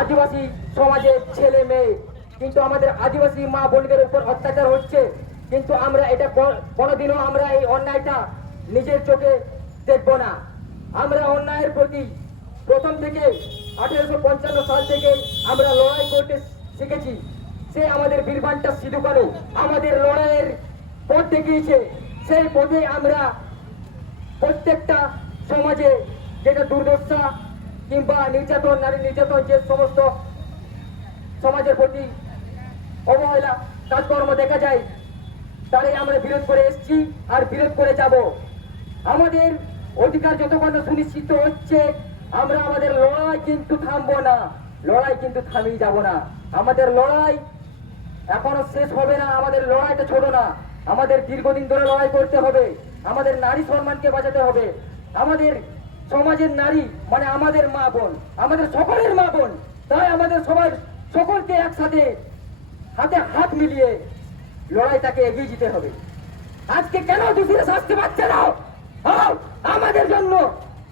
আদিবাসী সমাজের ছেলে মেয়ে, কিন্তু আমাদের আদিবাসী মা বোনদের উপর অত্যাচার হচ্ছে, কিন্তু আমরা এটা কোনোদিনও আমরা এই অন্যায়টা নিজের চোখে দেখব না। আমরা অন্যায়ের প্রতি প্রথম থেকে 1855 সাল থেকে আমরা লড়াই করতে শিখেছি। সে আমাদের বীরবান্টা সিধু কানু আমাদের লড়াইয়ের পথ দেখিয়েছে। সেই পথে আমরা প্রত্যেকটা সমাজে যেটা দুর্দশা কিংবা নির্যাতন, নারী নির্যাতন, যে সমস্ত সমাজের প্রতি অবহেলা কাজকর্ম দেখা যায়, তারই আমরা বিরোধ করে এসেছি আর বিরোধ করে যাব। আমাদের অধিকার যতক্ষণ সুনিশ্চিত হচ্ছে, আমরা আমাদের লড়াই কিন্তু থামবো না, লড়াই কিন্তু থামিয়ে যাব না। আমাদের লড়াই এখনো শেষ হবে না, আমাদের লড়াইটা ছোট না, আমাদের দীর্ঘদিন ধরে লড়াই করতে হবে। আমাদের নারী সম্মানকে বাঁচাতে হবে। আমাদের সমাজের নারী মানে আমাদের মা বোন, আমাদের সকলের মা বোন। তাই আমাদের সবার সকলকে একসাথে হাতে হাত মিলিয়ে লড়াইটাকে এগিয়ে যেতে হবে। আজকে কেন দোষীরা শাস্তি পাচ্ছে না? আমাদের জন্য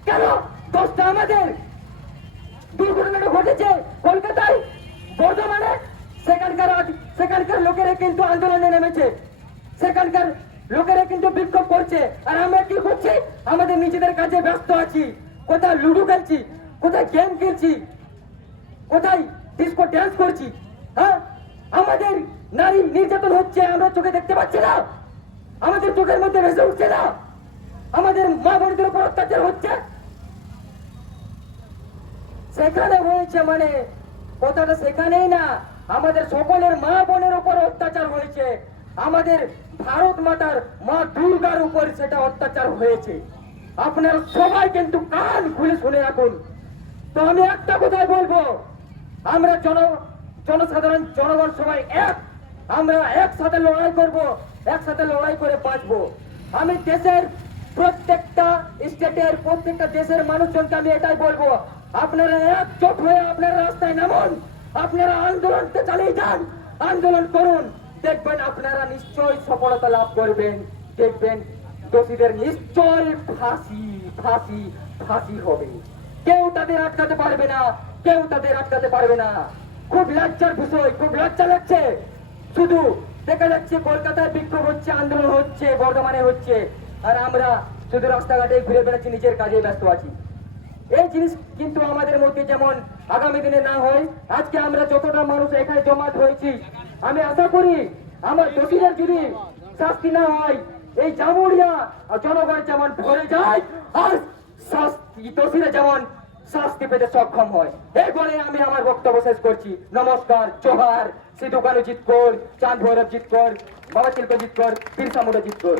কেন দোষটা আমাদের? দুর্ঘটনাটা ঘটেছে কলকাতায়, বর্ধমানে, সেখানকার লোকেরা কিন্তু আন্দোলনে নেমেছে, সেখানকার লোকেরা কিন্তু বিক্ষোভ করছে। আর আমরা কি করছি? আমাদের নিজেদের কাজে ব্যস্ত আছি। কোথায় লুডো খেলছি, কোথায় গেম খেলছি, কোথায় ডিস্কো ড্যান্স করছি। হ্যাঁ, আমাদের নারী নির্যাতন হচ্ছে, আমরা চোখে দেখতে পাচ্ছি না, আমাদের চোখের মধ্যে ভেসে উঠছে না। আমাদের মা বোনদের উপর অত্যাচার হচ্ছে, সেখানে হয়েছে মানে কথাটা সেখানেই না, আমাদের সকলের মা বোনের উপর অত্যাচার হয়েছে। আমাদের ভারত মাতার মা দুর্গার উপর সেটা অত্যাচার হয়েছে। আপনারা সবাই কিন্তু কান খুলে শুনে রাখুন। তো আমি একটা কথাই বলবো, আমরা জনসাধারণ জনগণ সবাই এক, আমরা একসাথে লড়াই করব, একসাথে লড়াই করে বাঁচবো। আমি দেশের প্রত্যেকটা স্টেটের প্রত্যেকটা দেশের মানুষজনকে আমি এটাই বলবো, আপনারা একজোট হয়ে আপনারা রাস্তায় নামুন, আপনারা আন্দোলনকে চালিয়ে যান, আন্দোলন করুন। দেখবেন আপনারা নিশ্চয়ই সফলতা লাভ করবেন। দেখবেন দোষীদের নিশ্চয় ফাঁসি ফাঁসি ফাঁসি হবে। কেউ তাদের আটকাতে পারবে না, কেউ তাদের আটকাতে পারবে না। খুব লজ্জার বিষয়, খুব লজ্জা লাগছে। শুধু দেখা যাচ্ছে কলকাতায় বিক্ষোভ হচ্ছে, আন্দোলন হচ্ছে, বর্ধমানে হচ্ছে, আর আমরা শুধু রাস্তাঘাটে ঘুরে বেড়াচ্ছি, নিজের কাজে ব্যস্ত আছি। এই জিনিস কিন্তু আমাদের মধ্যে যেমন আগামী দিনে না হয়। আজকে আমরা যতটা মানুষ এখানে জমাত হয়েছি, আমি আশা করি আমার দোষীদের যদি শাস্তি না হয়, এই জামুরিয়া জনগণ যেমন ভরে যায় আর দোষীরা যেমন শাস্তি পেতে সক্ষম হয়। এই বলে আমি আমার বক্তব্য শেষ করছি। নমস্কার, জোহার। সিধু কানু জিতকর, চাঁদ ভৈরব জিতকর, বাবা তিলক জিতকর, বিরসা মুন্ডা জিতকর।